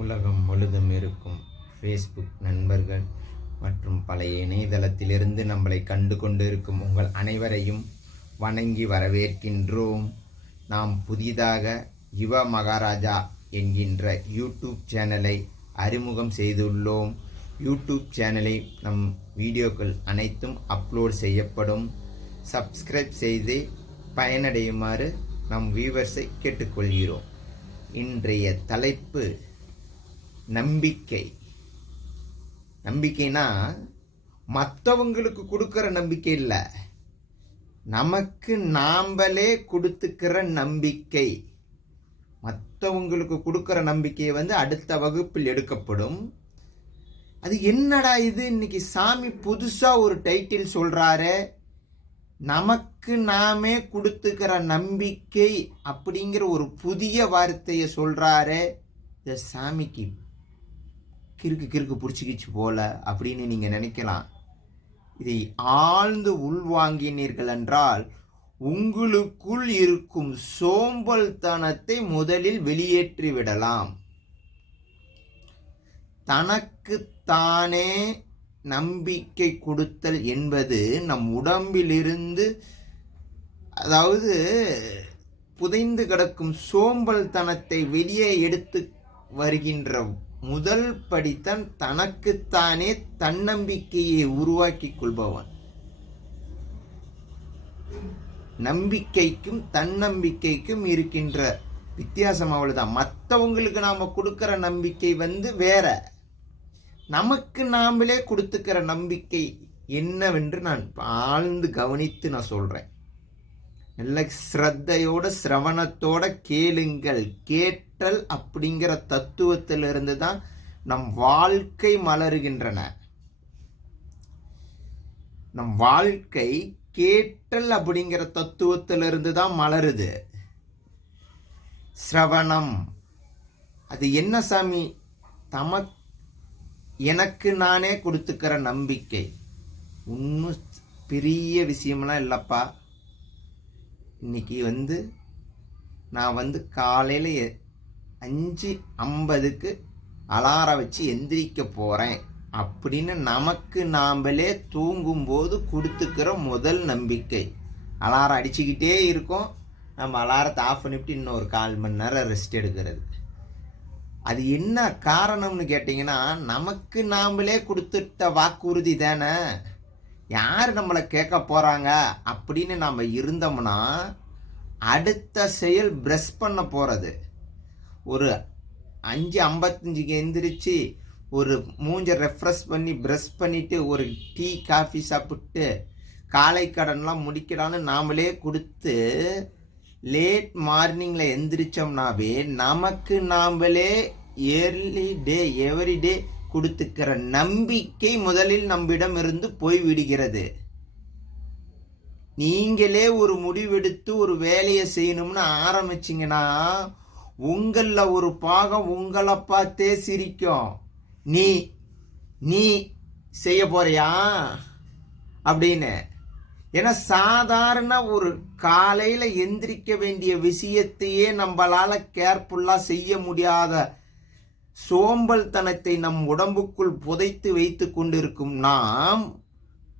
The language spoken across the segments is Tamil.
உலகம் முழுதும் இருக்கும் ஃபேஸ்புக் நண்பர்கள் மற்றும் பல இணையதளத்திலிருந்து நம்மளை கண்டு கொண்டு இருக்கும் உங்கள் அனைவரையும் வணங்கி வரவேற்கின்றோம். நாம் புதிதாக யுவ மகாராஜா என்கின்ற யூடியூப் சேனலை அறிமுகம் செய்துள்ளோம். யூடியூப் சேனலை நம் வீடியோக்கள் அனைத்தும் அப்லோட் செய்யப்படும். சப்ஸ்கிரைப் செய்து பயனடையுமாறு நம் வியூவர்ஸை கேட்டுக்கொள்கிறோம். இன்றைய தலைப்பு நம்பிக்கை. நம்பிக்கைனா மற்றவங்களுக்கு கொடுக்குற நம்பிக்கை இல்லை, நமக்கு நாம்பளே கொடுத்துக்கிற நம்பிக்கை. மற்றவங்களுக்கு கொடுக்குற நம்பிக்கையை அடுத்த வகுப்பில் எடுக்கப்படும். அது என்னடா இது, இன்னைக்கு சாமி புதுசா ஒரு டைட்டில் சொல்றாரு, நமக்கு நாமே கொடுத்துக்கிற நம்பிக்கை அப்படிங்கிற ஒரு புதிய வார்த்தையை சொல்றாரு. இந்த சாமிக்கு கிறுக்கு பிடிச்சிக்கிச்சு போல அப்படின்னு நீங்க நினைக்கலாம். இதை ஆழ்ந்து உள்வாங்கினீர்கள் என்றால் உங்களுக்குள் இருக்கும் சோம்பல்தனத்தை முதலில் வெளியேற்றி விடலாம். தனக்குத்தானே நம்பிக்கை கொடுத்தல் என்பது நம் உடம்பிலிருந்து, அதாவது புதைந்து கிடக்கும் சோம்பல்தனத்தை வெளியே எடுத்து வருகின்ற முதல் படித்தான் தனக்குத்தானே தன்னம்பிக்கையை உருவாக்கி கொள்பவன். நம்பிக்கைக்கும் தன்னம்பிக்கைக்கும் இருக்கின்ற வித்தியாசம் அவ்வளவுதான். மற்றவங்களுக்கு நாம கொடுக்கிற நம்பிக்கை வேற, நமக்கு நாமளே கொடுத்துக்கிற நம்பிக்கை என்னவென்று நான் ஆழ்ந்து கவனித்து நான் சொல்றேன். நல்ல ஸ்ரத்தையோட சிரவணத்தோட கேளுங்கள். கேட்டல் அப்படிங்கிற தத்துவத்திலிருந்து தான் நம் வாழ்க்கை மலருகின்றன. நம் வாழ்க்கை கேட்டல் அப்படிங்கிற தத்துவத்திலிருந்து தான் மலருது. சிரவணம் அது என்ன சாமி? எனக்கு நானே கொடுத்துக்கிற நம்பிக்கை. ஒன்றும் பெரிய விஷயம்லாம் இல்லைப்பா. இன்னைக்கு நான் காலையில் 5:50 அலாரம் வச்சு எந்திரிக்க போகிறேன் அப்படின்னு நமக்கு நாம்பளே தூங்கும்போது கொடுத்துக்கிற முதல் நம்பிக்கை. அலாரம் அடிச்சுக்கிட்டே இருக்கும், நம்ம அலாரத்தை ஆஃப் பண்ணிவிட்டு இன்னொரு 1/4 மணி நேரம் ரெஸ்ட் எடுக்கிறது. அது என்ன காரணம்னு கேட்டிங்கன்னா, நமக்கு நாம்பளே கொடுத்துட்ட வாக்குறுதி தானே. யார் நம்மளை கேட்க போகிறாங்க அப்படின்னு நாம் இருந்தோம்னா அடுத்த செயல் ப்ரஷ் பண்ண போகிறது. ஒரு 5:55 எந்திரிச்சு ஒரு மூஞ்சை ரெஃப்ரெஷ் பண்ணி ப்ரஷ் பண்ணிவிட்டு ஒரு டீ காஃபி சாப்பிட்டு காலை கடன்லாம் முடிக்கலான்னு நாமளே கொடுத்து லேட் மார்னிங்கில் எந்திரிச்சோம்னாவே நமக்கு நாமளே எவ்ரிடே கொடுத்துக்கிற நம்பிக்கை முதலில் நம்மிடம் இருந்து போய்விடுகிறது. நீங்களே ஒரு முடிவெடுத்து ஒரு வேலையை செய்யணும்னு ஆரம்பிச்சிங்கன்னா உங்களில் ஒரு பாகம் உங்களை பார்த்தே சிரிக்கும். நீ செய்ய போறியா அப்படின்னு. ஏன்னா சாதாரண ஒரு காலையில் எந்திரிக்க வேண்டிய விஷயத்தையே நம்மளால கேர்ஃபுல்லாக செய்ய முடியாத சோம்பல்தனத்தை நம் உடம்புக்குள் புதைத்து வைத்து கொண்டிருக்கும் நாம்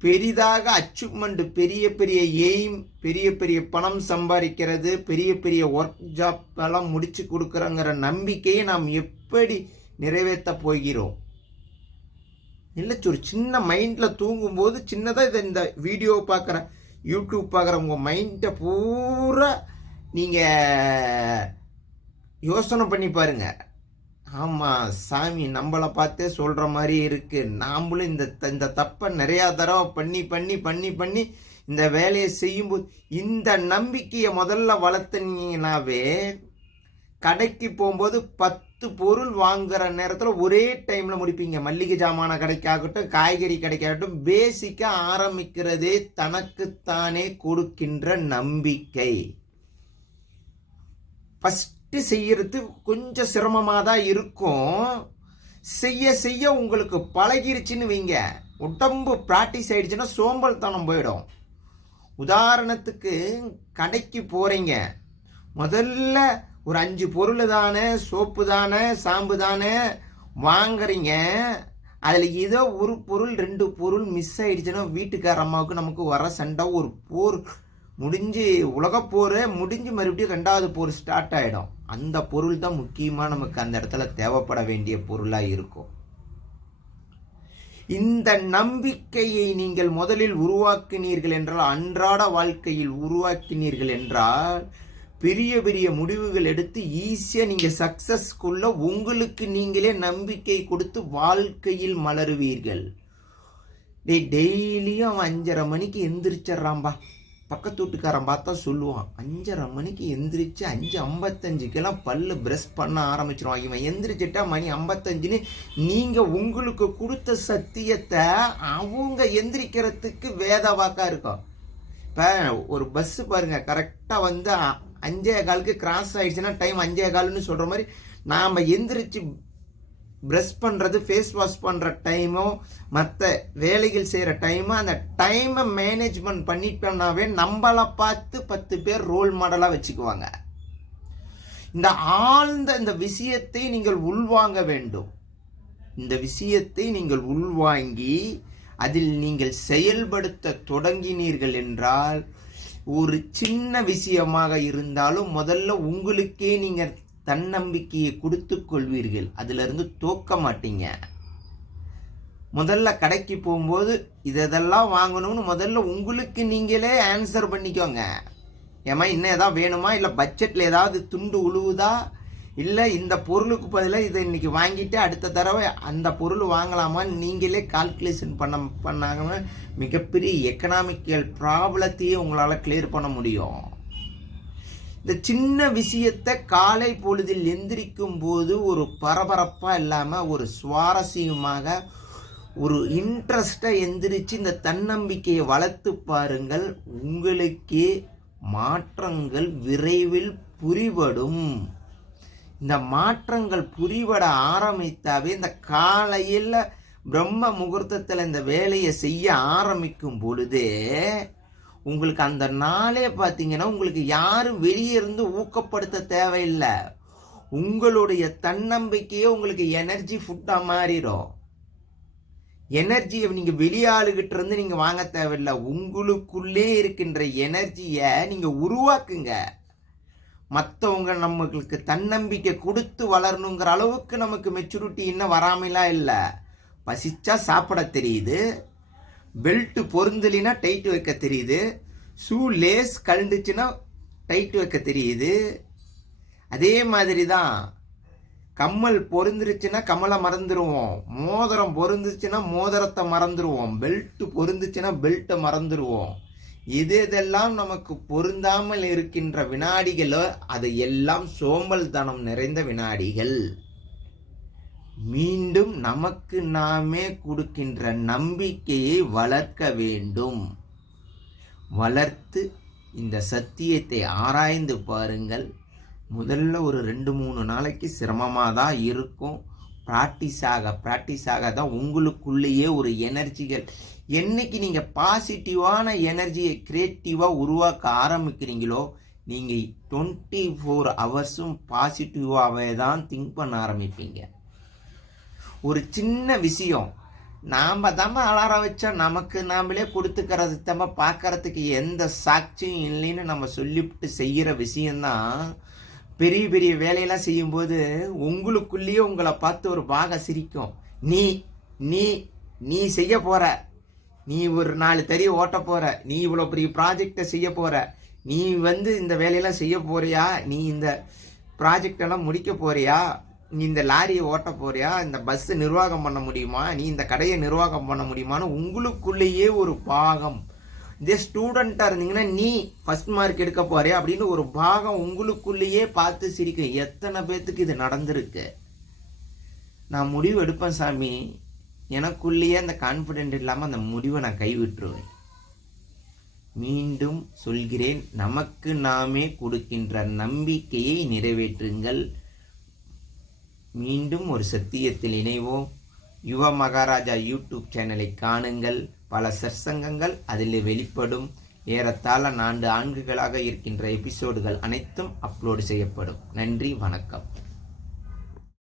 பெரிதாக அச்சீவ்மெண்ட், பெரிய பெரிய எய்ம், பெரிய பெரிய பணம் சம்பாதிக்கிறது, பெரிய பெரிய ஒர்க் ஜாப் எல்லாம் முடிச்சு கொடுக்குறோங்கிற நம்பிக்கையை நாம் எப்படி நிறைவேற்ற போகிறோம்? இல்லை, ஒரு சின்ன மைண்டில் தூங்கும்போது சின்னதாக இந்த வீடியோ பார்க்குற யூடியூப் பார்க்குற உங்கள் மைண்டை பூரா நீங்கள் யோசனை பண்ணி பாருங்க. ஆமாம், சாமி நம்மளை பார்த்தே சொல்கிற மாதிரி இருக்குது, நாம்ளும் இந்த தப்பை நிறையா தடவை பண்ணி பண்ணி பண்ணி பண்ணி இந்த வேலையை செய்யும்போது இந்த நம்பிக்கையை முதல்ல வளர்த்துனீங்கன்னாவே கடைக்கு போகும்போது 10 பொருள் வாங்குற நேரத்தில் ஒரே டைமில் முடிப்பீங்க. மல்லிகை ஜாமான கடைக்காகட்டும், காய்கறி கடைக்காகட்டும், பேசிக்காக ஆரம்பிக்கிறதே தனக்குத்தானே கொடுக்கின்ற நம்பிக்கை. ஃபஸ்ட் செய்யறது கொஞ்சம் சிரமமாக தான் இருக்கும். செய்ய செய்ய உங்களுக்கு பழகிருச்சுன்னு வைங்க, உடம்பு ப்ராக்டிஸ் ஆயிடுச்சுன்னா சோம்பல்தனம் போயிடும். உதாரணத்துக்கு கடைக்கு போறீங்க, முதல்ல ஒரு 5 பொருள் தானே, சோப்பு தானே, ஷாம்பு தானே வாங்குறீங்க. அதில் ஏதோ ஒரு பொருள் 2 பொருள் மிஸ் ஆயிடுச்சுன்னா வீட்டுக்கார அம்மாவுக்கு நமக்கு வர சண்டை. ஒரு போர் முடிஞ்சு, உலகப்போரே முடிஞ்சு மறுபடியும் 2வது போர் ஸ்டார்ட் ஆகிடும். அந்த பொருள் தான் முக்கியமாக நமக்கு அந்த இடத்துல தேவைப்பட வேண்டிய பொருளாக இருக்கும். இந்த நம்பிக்கையை நீங்கள் முதலில் உருவாக்கினீர்கள் என்றால், அன்றாட வாழ்க்கையில் உருவாக்கினீர்கள் என்றால், பெரிய பெரிய முடிவுகள் எடுத்து ஈஸியாக நீங்கள் சக்ஸஸ்க்குள்ள உங்களுக்கு நீங்களே நம்பிக்கை கொடுத்து வாழ்க்கையில் மலருவீர்கள். டெய்லியும் அவன் 5:30 மணிக்கு எந்திரிச்சிட்றான்பா. பக்கத்து வீட்டுக்காரன் பார்த்தா சொல்லுவான், 5:30 மணிக்கு எந்திரிச்சு 5:55க்கெல்லாம் பல்லு ப்ரஷ் பண்ண ஆரம்பிச்சிருவான். இவன் எந்திரிச்சிட்டா மணி 55ன்னு நீங்கள் உங்களுக்கு கொடுத்த சத்தியத்தை அவங்க எந்திரிக்கிறதுக்கு வேத வாக்கா இருக்கும். இப்போ ஒரு பஸ்ஸு பாருங்கள், கரெக்டாக வந்து 5:15க்கு கிராஸ் ஆகிடுச்சுன்னா டைம் 5:15ன்னு சொல்கிற மாதிரி நாம் எந்திரிச்சு ப்ரஷ் பண்ணுறது, ஃபேஸ் வாஷ் பண்ணுற டைமோ மற்ற வேலைகள் செய்கிற டைமோ அந்த டைமை மேனேஜ்மெண்ட் பண்ணிட்டோம்னாவே நம்மளை பார்த்து 10 பேர் ரோல் மாடலாக வச்சுக்குவாங்க. இந்த ஆழ்ந்த இந்த விஷயத்தை நீங்கள் உள்வாங்க வேண்டும். இந்த விஷயத்தை நீங்கள் உள்வாங்கி அதில் நீங்கள் செயல்படுத்த தொடங்கினீர்கள் என்றால், ஒரு சின்ன விஷயமாக இருந்தாலும் முதல்ல உங்களுக்கே நீங்கள் தன்னம்பிக்கையை கொடுத்து கொள்வீர்கள். அதிலிருந்து தோக்க மாட்டீங்க. முதல்ல கடைக்கு போகும்போது இதெல்லாம் வாங்கணும்னு முதல்ல உங்களுக்கு நீங்களே ஆன்சர் பண்ணிக்கோங்க. ஏமா இன்னும் ஏதாவது வேணுமா, இல்லை பட்ஜெட்டில் ஏதாவது துண்டு உழுவுதா, இல்லை இந்த பொருளுக்கு பதிலாக இதை இன்னைக்கு வாங்கிட்டு அடுத்த தடவை அந்த பொருள் வாங்கலாமான்னு நீங்களே கால்குலேஷன் பண்ணாங்க மிகப்பெரிய எக்கனாமிக்கல் ப்ராப்ளத்தையே உங்களால் கிளியர் பண்ண முடியும். இந்த சின்ன விஷயத்தை காலை பொழுதில் எந்திரிக்கும் போது ஒரு பரபரப்பாக இல்லாமல் ஒரு சுவாரஸ்யமாக ஒரு இன்ட்ரெஸ்டாக எந்திரிச்சு இந்த தன்னம்பிக்கையை வளர்த்து பாருங்கள். உங்களுக்கே மாற்றங்கள் விரைவில் புரிபடும். இந்த மாற்றங்கள் புரிபட ஆரம்பித்தாவே இந்த காலையில் பிரம்ம முகூர்த்தத்தில் இந்த வேலையை செய்ய ஆரம்பிக்கும் பொழுது உங்களுக்கு அந்த நாளே பார்த்தீங்கன்னா உங்களுக்கு யாரும் வெளியே இருந்து ஊக்கப்படுத்த தேவையில்லை. உங்களுடைய தன்னம்பிக்கையே உங்களுக்கு எனர்ஜி ஃபுட்டாக மாறிடும். எனர்ஜியை நீங்கள் வெளியாளுகிட்ட இருந்து நீங்கள் வாங்க தேவையில்லை. உங்களுக்குள்ளே இருக்கின்ற எனர்ஜியை நீங்கள் உருவாக்குங்க. மற்றவங்க நம்மளுக்கு தன்னம்பிக்கை கொடுத்து வளரணுங்கிற அளவுக்கு நமக்கு மெச்சூரிட்டி இன்னும் வராமலாம் இல்லை. பசிச்சா சாப்பிட தெரியுது, பெல்ட்டு பொருந்தலினா டைட்டு வைக்க தெரியுது, ஷூ லேஸ் கழண்டுச்சுன்னா டைட்டு வைக்க தெரியுது. அதே மாதிரி தான் கம்மல் பொருந்துருச்சுன்னா கம்மலை மறந்துடுவோம், மோதிரம் பொருந்துச்சுன்னா மோதிரத்தை மறந்துடுவோம், பெல்ட்டு பொருந்துச்சுன்னா பெல்ட்டை மறந்துடுவோம். இதெல்லாம் நமக்கு பொருந்தாமல் இருக்கின்ற வினாடிகளோ அது எல்லாம் சோம்பல்தனம் நிறைந்த வினாடிகள். மீண்டும் நமக்கு நாமே கொடுக்கின்ற நம்பிக்கையை வளர்க்க வேண்டும். வளர்த்து இந்த சத்தியத்தை ஆராய்ந்து பாருங்கள். முதல்ல ஒரு 2-3 நாளைக்கு சிரமமாக தான் இருக்கும். ப்ராக்டிஸாக தான் உங்களுக்குள்ளேயே ஒரு எனர்ஜிகள், என்னைக்கு நீங்கள் பாசிட்டிவான எனர்ஜியை கிரியேட்டிவாக உருவாக்க ஆரம்பிக்கிறீங்களோ நீங்கள் 24 ஹவர்ஸும் பாசிட்டிவாகவே தான் திங்க் பண்ண ஆரம்பிப்பீங்க. ஒரு சின்ன விஷயம் நாம் தாம அலாரம் வச்சா நமக்கு நாமளே கொடுத்துக்கிறது தாம பார்க்கறதுக்கு எந்த சாட்சியும் இல்லைன்னு நம்ம சொல்லிவிட்டு செய்கிற விஷயந்தான். பெரிய பெரிய வேலையெல்லாம் செய்யும்போது உங்களுக்குள்ளேயே உங்களை பார்த்து ஒரு பாகம் சிரிக்கும். நீ நீ நீ செய்ய போகிற, நீ ஒரு 4 தறி ஓட்ட போகிற, நீ இவ்வளோ பெரிய ப்ராஜெக்டை செய்ய போகிற, நீ இந்த வேலையெல்லாம் செய்ய போறியா, நீ இந்த ப்ராஜெக்டெல்லாம் முடிக்க போறியா, நீ இந்த லாரியை ஓட்ட போறியா, இந்த பஸ்ஸை நிர்வாகம் பண்ண முடியுமா, நீ இந்த கடையை நிர்வாகம் பண்ண முடியுமான்னு உங்களுக்குள்ளேயே ஒரு பாகம். இதே ஸ்டூடெண்ட்டாக இருந்தீங்கன்னா நீ ஃபஸ்ட் மார்க் எடுக்க போறியா அப்படின்னு ஒரு பாகம் உங்களுக்குள்ளேயே பார்த்து சிரிக்கும். எத்தனை பேர்த்துக்கு இது நடந்திருக்கு. நான் முடிவு எடுப்பேன் சாமி, எனக்குள்ளேயே அந்த கான்ஃபிடென்ட் இல்லாமல் அந்த முடிவை நான் கைவிட்டுருவேன். மீண்டும் சொல்கிறேன், நமக்கு நாமே கொடுக்கின்ற நம்பிக்கையை நிறைவேற்றுங்கள். மீண்டும் ஒரு சத்தியத்தில் இணைவோம். யுவ மகாராஜா யூடியூப் சேனலை காணுங்கள். பல சற்சங்கங்கள் அதில் வெளிப்படும். ஏறத்தாழ 4 ஆண்டுகளாக இருக்கின்ற எபிசோடுகள் அனைத்தும் அப்லோடு செய்யப்படும். நன்றி, வணக்கம்.